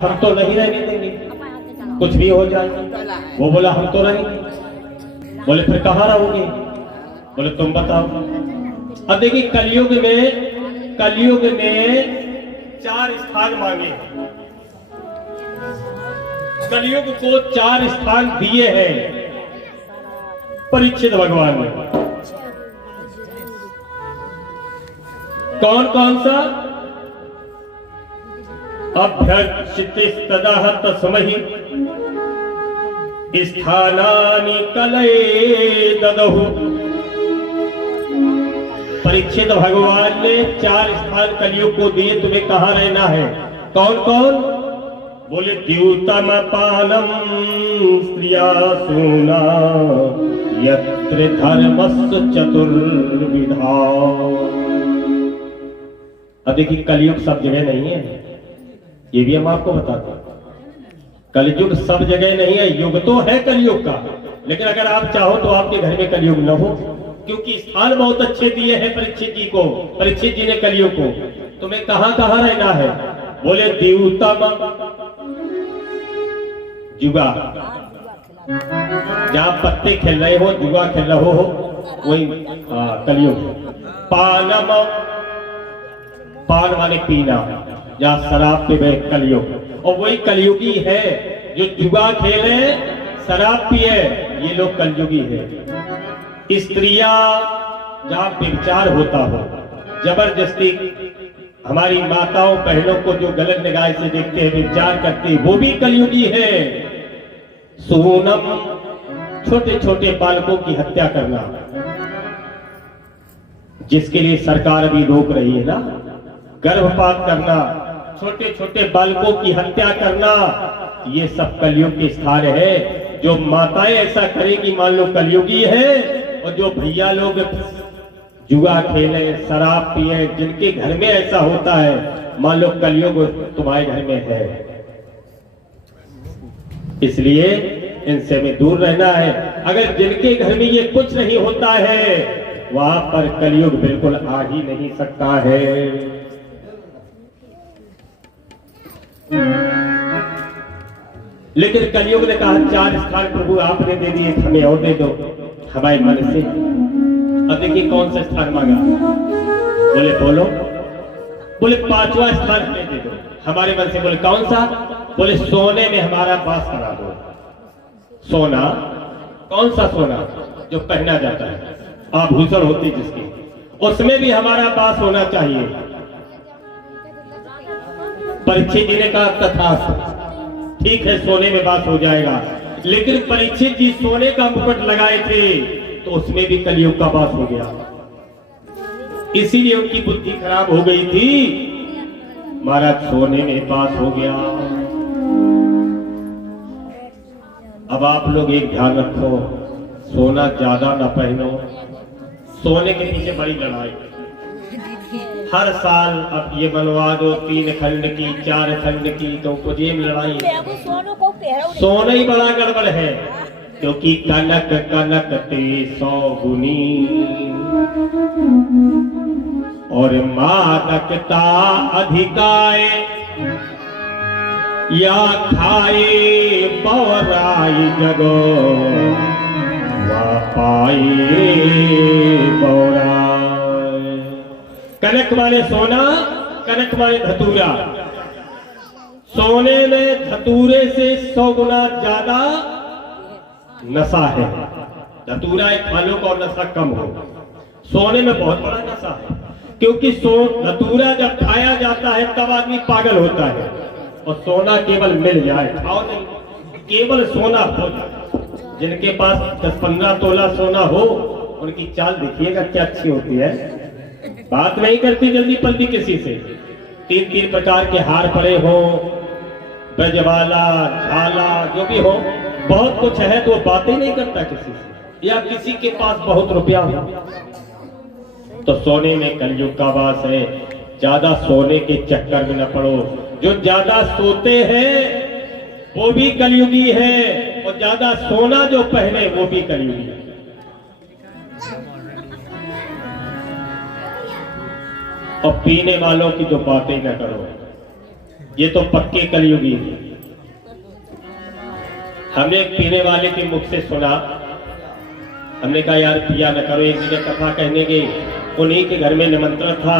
हम तो नहीं रहने देंगे, कुछ भी हो जाए। वो बोला हम तो रहेंगे। बोले फिर कहाँ रहोगे? बोले तुम बताओ। अब देखिए कलयुग में 4 स्थान मांगे। कलयुग को 4 स्थान दिए हैं परीक्षित भगवान ने। कौन कौन सा? अभ्यर्चितस्तदा तस्महि स्थानानि कलये ददहु। परीक्षित भगवान ने 4 स्थान कलयुग को दिए, तुम्हें कहाँ रहना है। कौन कौन? बोले द्यूतम पानम स्त्रिया सूना यत्र धर्मस्य चतुर्विधा। अब देखिए कलयुग सब जगह नहीं है, ये भी हम आपको बताते हैं। कलयुग सब जगह नहीं है। युग तो है कलयुग का, लेकिन अगर आप चाहो तो आपके घर में कलयुग न हो, क्योंकि स्थान बहुत अच्छे दिए हैं परीक्षित जी को। परीक्षित जी ने कलयुग को तुम्हें कहां कहां रहना है। बोले द्यूतम जुगा, जहां पत्ते खेल रहे हो, जुआ खेल रहे हो, वही कलयुग। पानम, पान वाले पीना, जहां शराब पे गए, कलयुग। और वही कलयुगी है जो जुआ खेले, शराब पिए, ये लोग कलयुगी है। स्त्रियां जहां व्यभिचार होता हो, जबरदस्ती हमारी माताओं बहनों को जो गलत निगाह से देखते हैं, व्यभिचार करते हैं, वो भी कलयुगी है। सोनम, छोटे छोटे बालकों की हत्या करना, जिसके लिए सरकार भी रोक रही है ना, गर्भपात करना, छोटे छोटे बालकों की हत्या करना, ये सब कलयुग के स्थान है। जो माताएं ऐसा करेगी मान लो कलयुगी है, और जो भैया लोग जुआ खेले, शराब पिए, जिनके घर में ऐसा होता है, मान लो कलयुग तुम्हारे घर में है। इसलिए इनसे हमें दूर रहना है। अगर जिनके घर में ये कुछ नहीं होता है, वहां पर कलयुग बिल्कुल आ ही नहीं सकता है। लेकिन कलयुग ने कहा 4 स्थान प्रभु आपने दे दिए, हमें और दे दो हमारे मन से। अब देखिए कौन सा स्थान मांगा। बोले बोलो। बोले 5वां स्थान हमें दे दो हमारे मन से। बोले कौन सा? बोले सोने में हमारा वास करा दो। सोना, कौन सा सोना? जो पहना जाता है, आभूषण होती जिसकी, उसमें भी हमारा वास होना चाहिए। परीक्षित जी ने कहा तथास्तु, ठीक है सोने में वास हो जाएगा। लेकिन परीक्षित जी सोने का मुकुट लगाए थे, तो उसमें भी कलयुग का वास हो गया। इसीलिए उनकी बुद्धि खराब हो गई थी। महाराज सोने में वास हो गया। अब आप लोग एक ध्यान रखो, सोना ज्यादा न पहनो। सोने के पीछे बड़ी लड़ाई हर साल। अब ये बनवा दो 3 खंड की, 4 खंड की, तो कुछ लड़ाई। सोना ही बड़ा गड़बड़ है, क्योंकि कनक कनक ते 100 गुनी, और मादकता अधिकाए, या खाए बौराई जगो, वा पाए बौराई। कनक माने सोना, कनक माने धतूरा। सोने में धतूरे से 100 गुना ज्यादा नशा है। धतूरा एक फलों का नशा कम हो, सोने में बहुत बड़ा नशा है। क्योंकि धतूरा जब खाया जाता है तब आदमी पागल होता है, और सोना केवल मिल जाए, खाओ नहीं, केवल सोना हो जाए। जिनके पास 10-15 तोला सोना हो, उनकी चाल देखिएगा क्या अच्छी होती है। बात नहीं करती जल्दी पलती किसी से। 3-3 प्रकार के हार पड़े हो, ब्रजवाला, झाला, जो भी हो, बहुत कुछ है तो बातें नहीं करता किसी से। या किसी के पास बहुत रुपया हो, तो सोने में कलयुग का वास है। ज्यादा सोने के चक्कर में न पड़ो। जो ज्यादा सोते हैं वो भी कलयुगी है, और ज्यादा सोना जो पहने वो भी कलयुगी है। और पीने वालों की जो बातें न करो। ये तो पक्के कलयुगी है। हमने एक पीने वाले के मुख से सुना, हमने कहा यार पिया न करो। एक दिन कथा कहने के उन्हीं के घर में निमंत्रण था,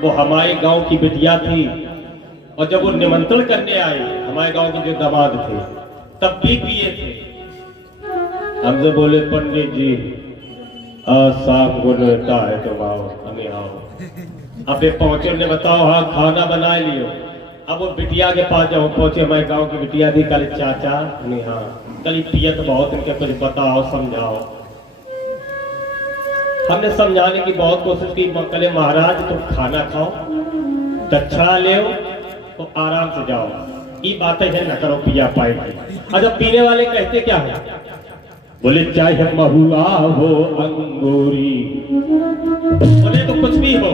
वो हमारे गांव की बिटिया थी, और जब वो निमंत्रण करने आए हमारे गांव के जो दामाद थे तब भी पिए थे। हमसे बोले पंडित जी शाम को लेता है तो आओ, हमें आओ। अब पहुंचे, उन्हें बताओ हाँ खाना बना लियो। अब वो बिटिया के पास जाओ, पहुंचे हमारे गांव की बिटिया थी, कल चाचा नहीं हाँ कल पियत बहुत, इनके कुछ बताओ समझाओ। हमने समझाने की बहुत कोशिश की, कले महाराज तुम खाना खाओ, दक्षिणा ले तो आराम से जाओ, ये बातें है न करो पिया पाएगी। अच्छा पीने वाले कहते क्या है, बोले चाहे महुआ हो अंगूरी, बोले तो कुछ भी हो,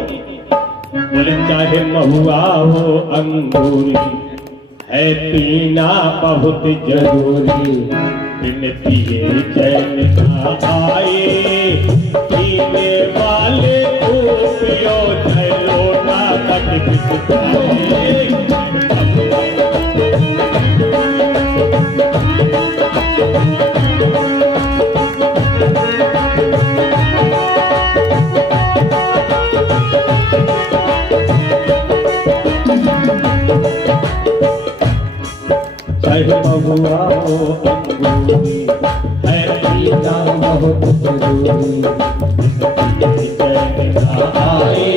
बोले चाहे महुआ हो अंगूरी है पीना बहुत जरूरी, बिन पिए चैन ना आए, पीने वाले को पियो चाहे लोटा तक बिछाए। चाहे महुआ हो अंगूरी है पीना बहुत जरूरी, चैन ना आए,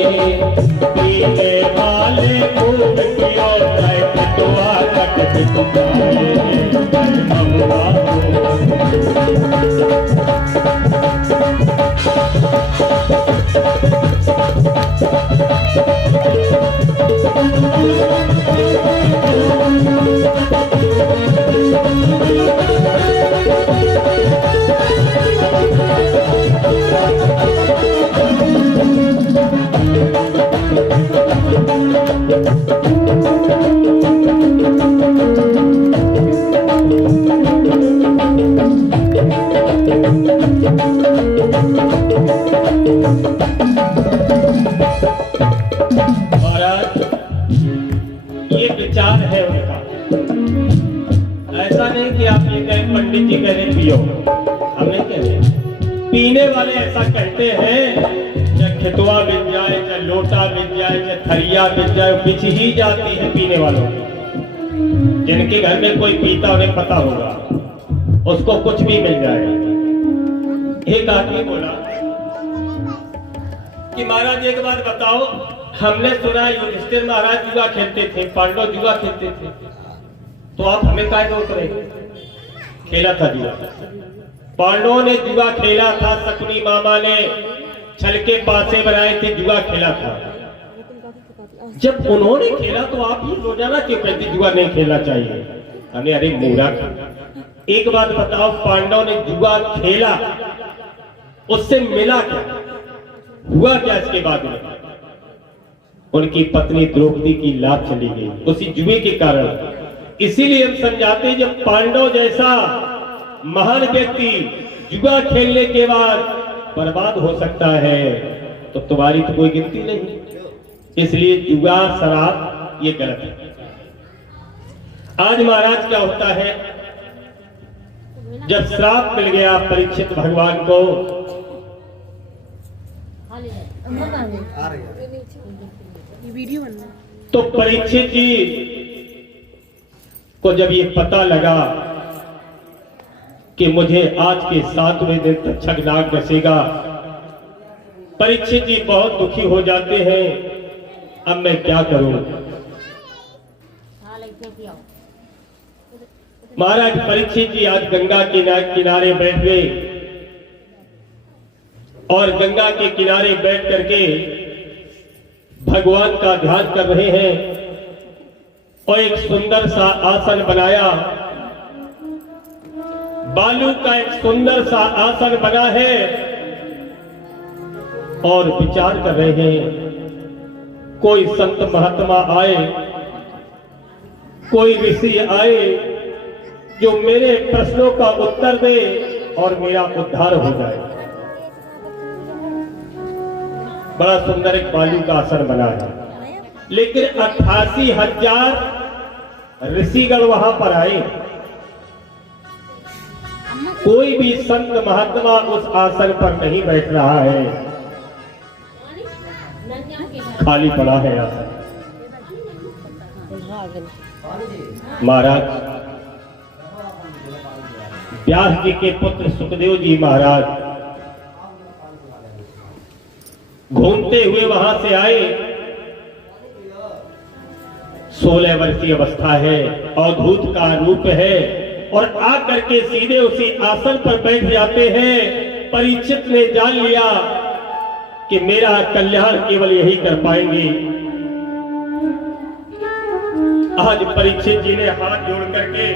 पीने वाले को पियो चाहे पिटवा तक बिछाए। महुआ ये विचार है उनका, ऐसा नहीं कि आप ये कहें पंडित जी कह रहे पियो, हम नहीं कह रहे। पीने वाले ऐसा कहते हैं, चाहे खितवा बिक जाए, चाहे लोटा बिक जाए, चाहे थरिया बिक जाए, बिछ ही जाती है पीने वालों की। जिनके घर में कोई पीता उन्हें पता होगा, उसको कुछ भी मिल जाए। एक आदमी बोला कि महाराज एक बात बताओ, हमने सुना युधिष्ठिर महाराज जुआ खेलते थे, पांडव जुआ खेलते थे, तो आप हमें काय दोष रहे? खेला था जुआ, पांडवों ने जुआ खेला था, शकुनी मामा ने छल के पासे बनाए थे, जुआ खेला था। जब उन्होंने खेला तो आप ये रोजाना क्यों कहते जुआ नहीं खेलना चाहिए? हमने अरे मूर्ख, एक बात बताओ, पांडव ने जुआ खेला, उससे मिला क्या, हुआ क्या? इसके बाद में उनकी पत्नी द्रौपदी की लात चली गई उसी जुए के कारण। इसीलिए हम समझाते हैं, जब पांडव जैसा महान व्यक्ति जुआ खेलने के बाद बर्बाद हो सकता है, तो तुम्हारी तो कोई गिनती नहीं। इसलिए जुआ शराब ये गलत है। आज महाराज क्या होता है, जब श्राप मिल गया परीक्षित भगवान को, तो परीक्षित जी को जब ये पता लगा कि मुझे आज के 7वें दिन तक्षक नाग डसेगा, परीक्षित जी बहुत दुखी हो जाते हैं। अब मैं क्या करूं? महाराज परीक्षित जी आज गंगा के किनारे बैठ गए और गंगा के किनारे बैठ करके भगवान का ध्यान कर रहे हैं और एक सुंदर सा आसन बनाया, बालू का एक सुंदर सा आसन बना है और विचार कर रहे हैं। कोई संत महात्मा आए, कोई ऋषि आए जो मेरे प्रश्नों का उत्तर दे और मेरा उद्धार हो जाए। बड़ा सुंदर एक बालू का आसन बना है। लेकिन 88,000 ऋषिगण वहां पर आए, कोई भी संत महात्मा उस आसन पर नहीं बैठ रहा है, खाली पड़ा है आसन। महाराज व्यास जी के पुत्र सुखदेव जी महाराज घूमते हुए वहां से आए। 16 वर्षीय अवस्था है, अवधूत का रूप है, और आकर के सीधे उसी आसन पर बैठ जाते हैं। परीक्षित ने जान लिया कि मेरा कल्याण केवल यही कर पाएंगे। आज परीक्षित जी ने हाथ जोड़ करके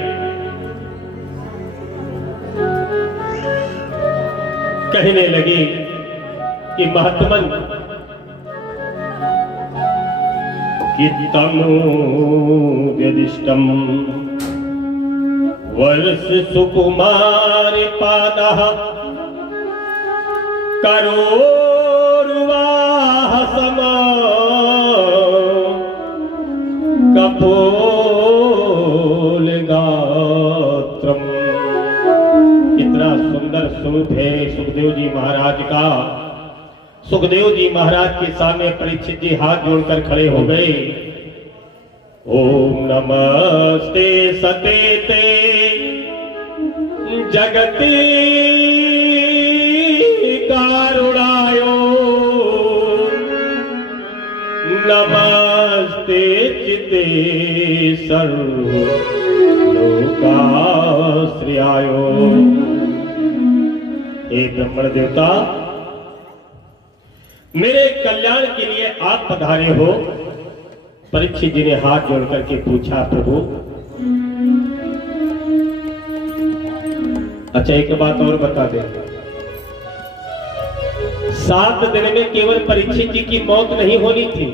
कहने लगे कि महात्मन, कित्तमोद्यदिष्टं वर्ष सुकुमार पादः करोरुवाह समा कपोल गात्रम। कितना सुंदर स्वरूप है सुखदेव जी महाराज का। सुखदेव जी महाराज के सामने परीक्षित जी हाथ जोड़कर खड़े हो गए। ओम नमस्ते सतेते जगति कारुणायो, नमस्ते चिते सर्वलोकाश्रयायो। हे ब्रह्मण देवता, मेरे कल्याण के लिए आप पधारे हो। परीक्षित जी ने हाथ जोड़ करके पूछा, प्रभु अच्छा एक बात और बता दे, 7 दिन में केवल परीक्षित जी की मौत नहीं होनी थी,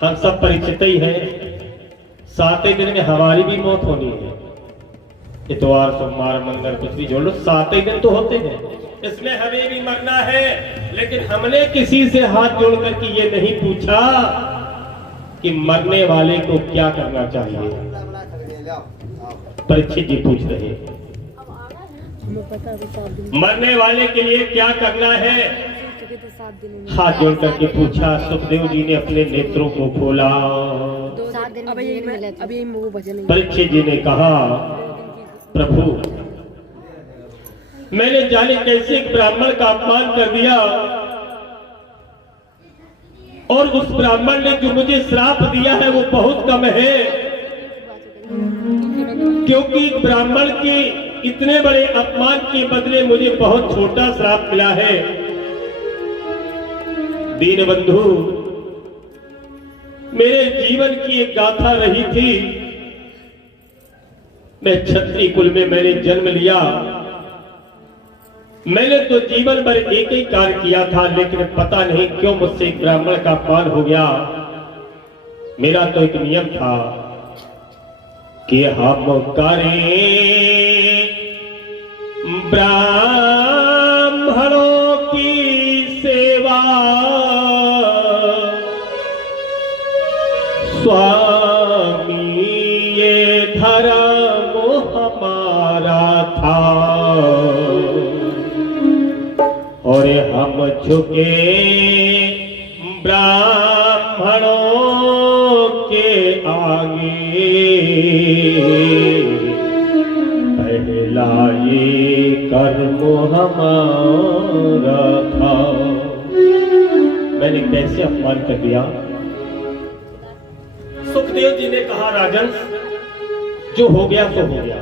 हम सब परिचित ही हैं। 7 दिन में हमारी भी मौत होनी है। इतवार सोमवार मंगल कुछ भी जोड़ लो, 7 दिन तो होते हैं, इसमें हमें भी मरना है। लेकिन हमने किसी से हाथ जोड़ करके ये नहीं पूछा कि मरने वाले को क्या करना चाहिए। परीक्षित जी पूछ रहे हैं मरने वाले के लिए क्या करना है। हाथ जोड़ करके पूछा। सुखदेव जी ने अपने नेत्रों को खोला। परीक्षित जी ने कहा, प्रभु मैंने जाने कैसे एक ब्राह्मण का अपमान कर दिया, और उस ब्राह्मण ने जो मुझे श्राप दिया है वो बहुत कम है, क्योंकि ब्राह्मण के इतने बड़े अपमान के बदले मुझे बहुत छोटा श्राप मिला है। दीनबंधु, मेरे जीवन की एक गाथा रही थी। मैं क्षत्रिय कुल में मैंने जन्म लिया। मैंने तो जीवन भर एक ही कार्य किया था, लेकिन पता नहीं क्यों मुझसे एक ब्राह्मण का अपमान हो गया। मेरा तो एक नियम था कि हम करें ब्राह्मणों की सेवा, स्वामी ये धर्म हमारा था, और हम झुके ब्राह्मणों के आगे। पहला ये कर्म हमारा था। मैंने कैसे अपमान कर दिया। सुखदेव जी ने कहा, राजन जो हो गया तो हो गया,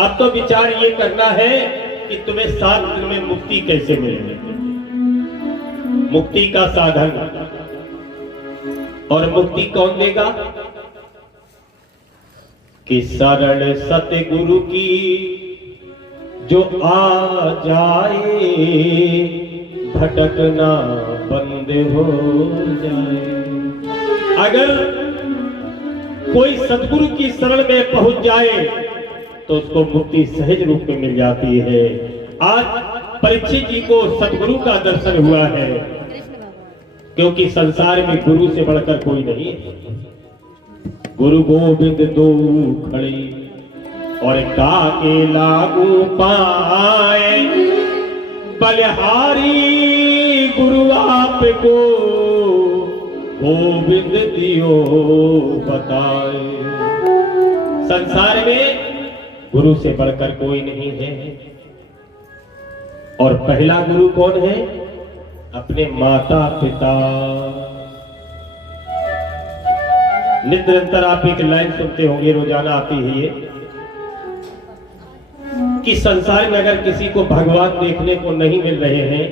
अब तो विचार ये करना है कि तुम्हें 7 दिन में मुक्ति कैसे मिलेगी। मुक्ति का साधन, और मुक्ति कौन देगा कि शरण सतगुरु की जो आ जाए, भटकना बंद हो जाए। अगर कोई सतगुरु की शरण में पहुंच जाए तो उसको मुक्ति सहज रूप में मिल जाती है। आज परीक्षित जी को सतगुरु का दर्शन हुआ है। क्योंकि संसार में गुरु से बढ़कर कोई नहीं है। गुरु गोविंद दो खड़े और काके लागू पाए, बलिहारी गुरु आपको गोविंद दियो बताए। संसार में गुरु से बढ़कर कोई नहीं है। और पहला गुरु कौन है? अपने माता पिता। निरंतर आप एक लाइन सुनते होंगे, रोजाना आती है ये, कि संसार में अगर किसी को भगवान देखने को नहीं मिल रहे हैं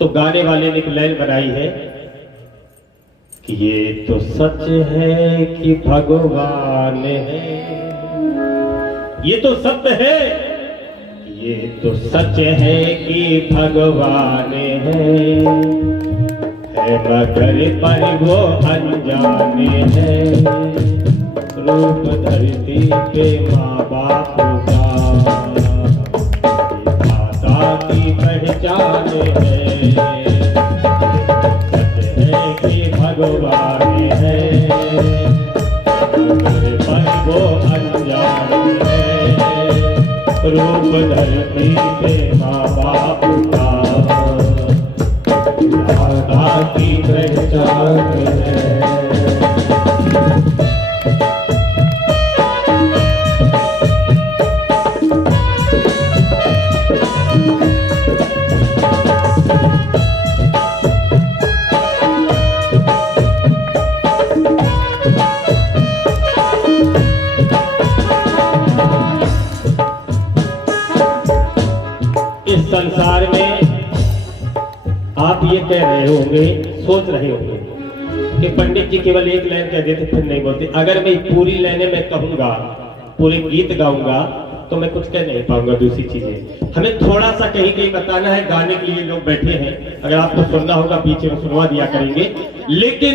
तो गाने वाले ने एक लाइन बनाई है कि ये तो सच है कि भगवान है, ये तो सत्य है, ये तो सच है कि भगवान है मगर पर वो अनजाने हैं। रूप धरती पे माँ बाप का माता की पहचान है। सच है कि भगवान है मगर पर वो अनजाने हैं। रूप धरती पे माँ बाप का माता की पहचान है। संसार में आप ये कह रहे होंगे, सोच रहे होंगे कि पंडित जी केवल एक लाइन कह देते फिर नहीं बोलते। अगर मैं पूरी लाइनें मैं कहूंगा, पूरे गीत गाऊंगा तो मैं कुछ कह नहीं पाऊंगा। दूसरी चीजें हमें थोड़ा सा कहीं कहीं बताना है। गाने के लिए लोग बैठे हैं, अगर आपको सुनना होगा पीछे में सुनवा दिया करेंगे। लेकिन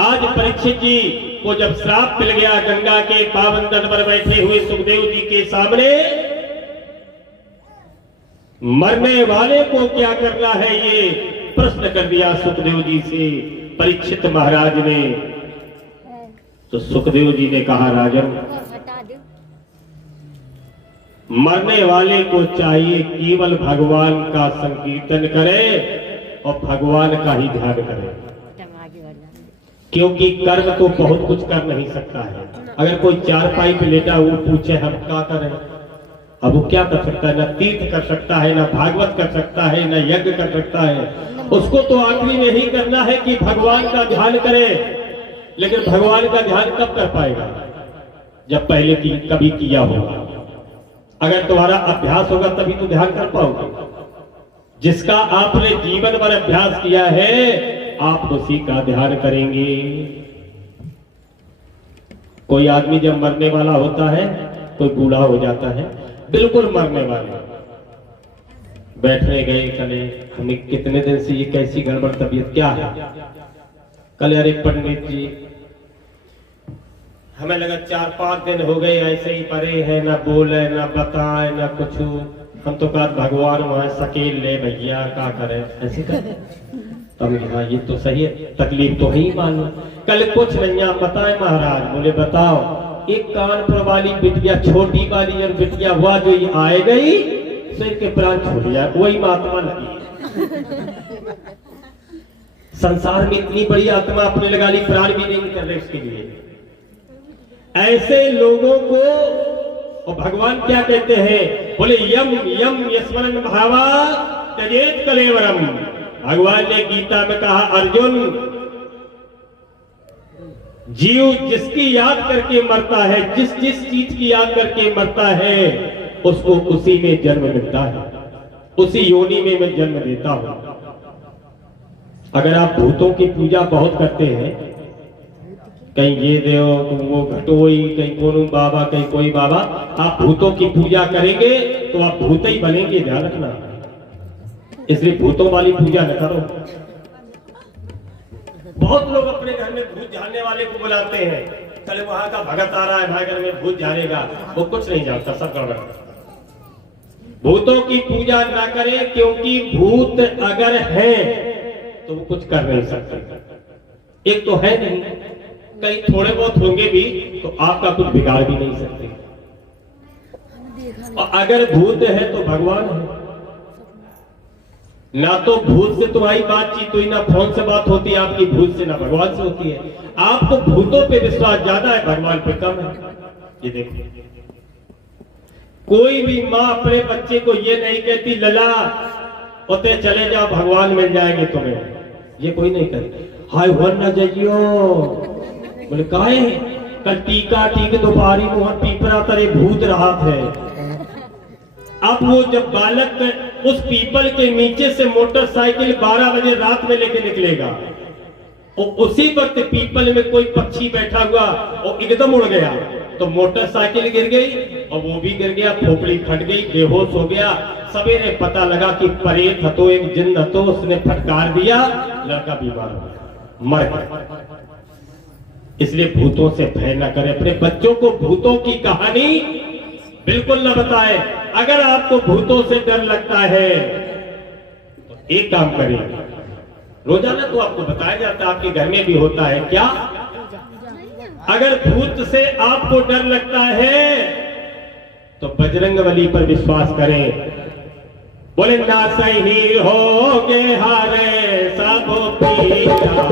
आज परीक्षित जी को जब श्राप मिल गया, गंगा के पावन तट पर बैठे हुए सुखदेव जी के सामने, मरने वाले को क्या करना है ये प्रश्न कर दिया सुखदेव जी से परीक्षित महाराज ने। तो सुखदेव जी ने कहा, राजन, मरने वाले को चाहिए केवल भगवान का संकीर्तन करे और भगवान का ही ध्यान करे, क्योंकि कर्म तो बहुत कुछ कर नहीं सकता है। अगर कोई चारपाई पे लेटा वो पूछे हम क्या करें, अब वो क्या कर सकता है? ना तीर्थ कर सकता है, ना भागवत कर सकता है, ना यज्ञ कर सकता है। उसको तो आखिरी में ही करना है कि भगवान का ध्यान करे। लेकिन भगवान का ध्यान कब कर पाएगा? जब पहले कभी किया होगा। अगर तुम्हारा अभ्यास होगा तभी तो ध्यान कर पाओगे। जिसका आपने जीवन भर अभ्यास किया है आप उसी का ध्यान करेंगे। कोई आदमी जब मरने वाला होता है, कोई बूढ़ा हो जाता है, बिल्कुल मरने वाले, बैठने गए, कले हमें कितने दिन से ये कैसी गड़बड़ तबीयत क्या है? कल अरे पंडित जी हमें लगा 4-5 दिन हो गए ऐसे ही पड़े हैं, ना बोले ना बताए ना कुछ। हम तो कहा भगवान वहां सकेल ले भैया, क्या करे ऐसे कर। तब हाँ ये तो सही है, तकलीफ तो ही मालूम। कल कुछ नहीं आप बताए महाराज। बोले बताओ। एक कानपुर वाली बिटिया, छोटी वाली और बिटिया हुआ जो ये आए गई सिर के प्राण छोड़ दिया, वही महात्मा लगी। संसार में इतनी बड़ी आत्मा अपने लगा ली, प्राण भी नहीं कर रहे उसके लिए। ऐसे लोगों को और भगवान क्या कहते हैं? बोले यम यम यस्मरण भावा त्यजेत कलेवरम। भगवान ने गीता में कहा, अर्जुन, जीव जिसकी याद करके मरता है, जिस जिस चीज की याद करके मरता है, उसको उसी में जन्म मिलता है, उसी योनि में मैं जन्म देता हूं। अगर आप भूतों की पूजा बहुत करते हैं, कहीं ये देव, वो घटोई, कहीं कोनो बाबा, कहीं कोई बाबा, आप भूतों की पूजा करेंगे तो आप भूत ही बनेंगे, ध्यान रखना। इसलिए भूतों वाली पूजा न करो। बहुत लोग अपने घर में भूत झाड़ने वाले को बुलाते हैं, कल वहां का भगत आ रहा है, भाई घर में भूत झाड़ेगा, वो कुछ नहीं जानता, सब गड़बड़। भूतों की पूजा ना करें, क्योंकि भूत अगर हैं तो वो कुछ कर नहीं सकते। एक तो है नहीं, कहीं थोड़े बहुत होंगे भी तो आपका कुछ बिगाड़ भी नहीं सकते। और अगर भूत है तो भगवान है। ना तो भूत से तुम्हारी बातचीत हुई, ना फोन से बात होती है आपकी भूत से, ना भगवान से होती है। आपको भूतों पे विश्वास ज्यादा है, भगवान पे कम है। ये देखो, कोई भी माँ अपने बच्चे को ये नहीं कहती लला उते चले जाओ भगवान मिल जाएंगे तुम्हें, ये कोई नहीं कहती। हाय वन न जाइयो, बोले काहे कल टीका टीक दोपहरी मोहन पीपरा तरे भूत रहा थे। अब वो जब बालक उस पीपल के नीचे से मोटरसाइकिल 12 बजे रात में लेके निकलेगा और उसी वक्त पीपल में कोई पक्षी बैठा हुआ और एकदम उड़ गया तो मोटरसाइकिल गिर गई और वो भी गिर गया, खोपड़ी फट गई, बेहोश हो गया। सवेरे पता लगा कि परेत हतो, एक जिन्न हतो, उसने फटकार दिया, लड़का बीमार हो गया, मर गया। इसलिए भूतों से भय न करें, अपने बच्चों को भूतों की कहानी बिल्कुल न बताएं। अगर आपको भूतों से डर लगता है तो एक काम करें, रोजाना तो आपको बताया जाता है, आपके घर में भी होता है क्या, अगर भूत से आपको डर लगता है तो बजरंगबली पर विश्वास करें। बोले ना सही हो गे हारे सब पीरा,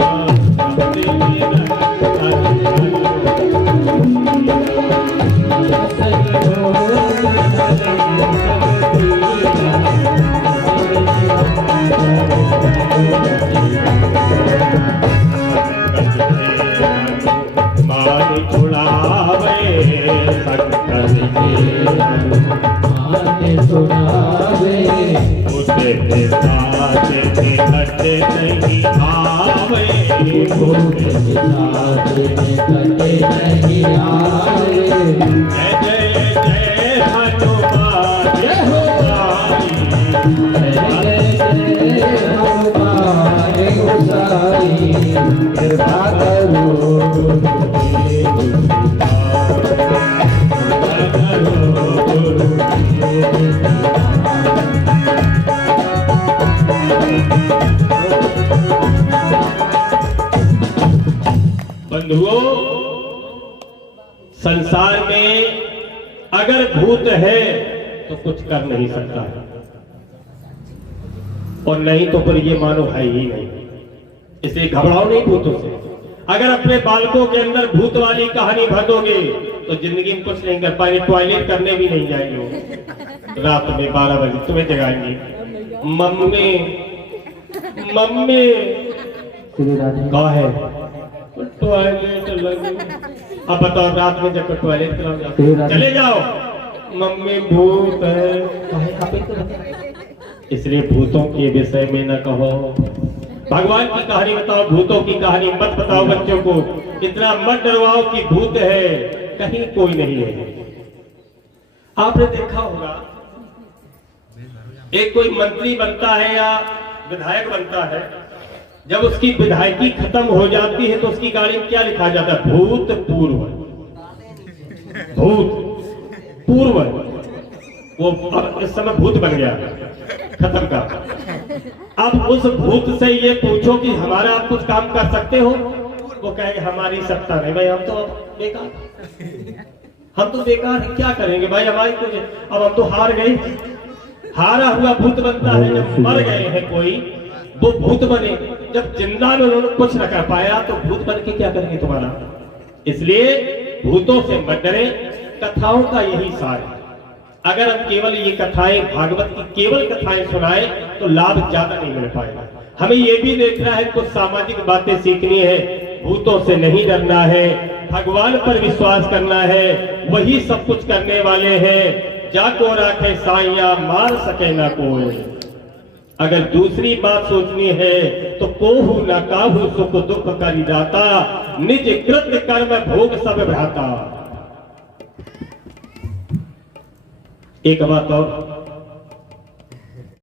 नहीं आवे, जय जय जय हनुमान, जय हनुमान कृपा बंधुओं, संसार में अगर भूत है तो कुछ कर नहीं सकता है, और नहीं तो फिर ये मानो है ही नहीं। इसलिए घबराओ नहीं भूतों से। अगर अपने बालकों के अंदर भूत वाली कहानी भर दोगे तो जिंदगी में कुछ नहीं कर पाएंगे, टॉयलेट करने भी नहीं जाएंगे। रात में 12 बजे तुम्हें जगाएंगे, मम्मी मम्मी कहा है टॉयलेट लगे। अब बताओ, रात में जब टॉयलेट कराओ, चले जाओ, मम्मी भूत है। इसलिए भूतों के विषय में न कहो, भगवान की कहानी बताओ, भूतों की कहानी मत बताओ बच्चों को। इतना मत डरवाओ कि भूत है, कहीं कोई नहीं है। आपने देखा होगा, एक कोई मंत्री बनता है या विधायक बनता है, जब उसकी विधायकी खत्म हो जाती है तो उसकी गाड़ी में क्या लिखा जाता है, भूत पूर्व। भूत पूर्व, वो अब इस समय भूत बन गया, खत्म का। अब उस भूत से ये पूछो कि हमारा आप कुछ काम कर सकते हो, वो कहेगा हमारी सत्ता नहीं भाई, हम तो बेकार, हम तो बेकार है, क्या करेंगे भाई हमारी कुछ, अब हम तो हार गए। हारा हुआ भूत बनता है, जब मर गए हैं कोई वो भूत बने, जब जिंदा में उन्होंने कुछ न कर पाया तो भूत बन के क्या करेंगे तुम्हारा। इसलिए भूतों से मत डरें, कथाओं का यही सार है। अगर हम केवल ये कथाएं, भागवत की केवल कथाएं सुनाएं तो लाभ ज्यादा नहीं मिल पाएगा। हमें ये भी देखना है, कुछ सामाजिक बातें सीखनी है, भूतों से नहीं डरना है, भगवान पर विश्वास करना है, वही सब कुछ करने वाले हैं। जाको राखे साइया मार सके ना कोई। अगर दूसरी बात सोचनी है तो कोहू न काहू सुख दुख करी दाता, निज कृत कर्म भोग सब भ्राता। एक बात और,